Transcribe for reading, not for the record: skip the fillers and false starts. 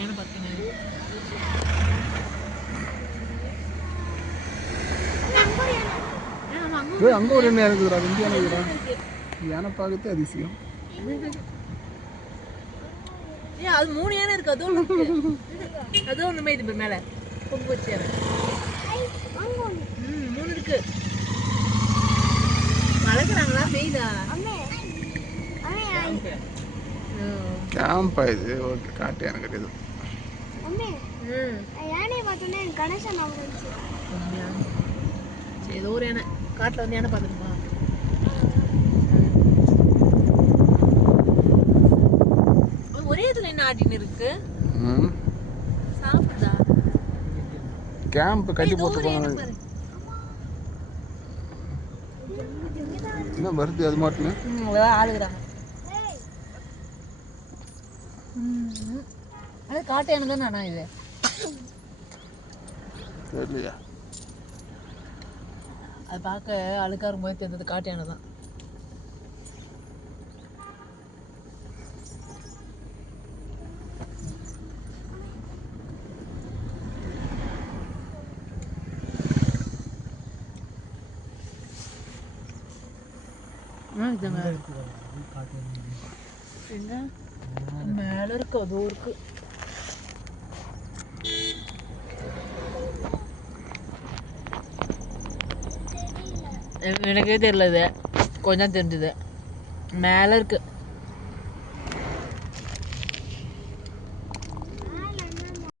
யானை பார்த்துன்னு அங்கே ஒரு என்ன இருக்குதுடா, ரெண்டு யானை இருக்குடா. யானை பார்க்கறது அதிசயம். ஏன் அது 3 யானை இருக்கு. அதுவும் ஒன்று மேய்து மேலே கொம்பு வச்சு யானை. 3 இருக்கு. வளர்க்குறாங்களா மேய்தா? கேம்பா இது? ஓகே, காட்டு யானை கிடையாது. ஏதோ ஒரு யானை காட்டில் வந்து யானை பார்த்துருமா? ஒரே இதில் என்ன ஆட்டின்னு இருக்கு? சாப்பிடுதா? கேம்ப் கட்டி போட்டு போனாங்க. என்ன வருது அது மட்டும்? ஆளுகிறாங்க. அது காட்டு யானை தான் நானா இது? தெரியலையா? அது பார்க்க அழுக்கா இருக்கும்போது தெரிஞ்சது காட்டு யானை தான். மேல இருக்கு, அதோ இருக்கு. எனக்கே தெரியல, இது கொஞ்சம் தெரிஞ்சுது. மேல இருக்கு.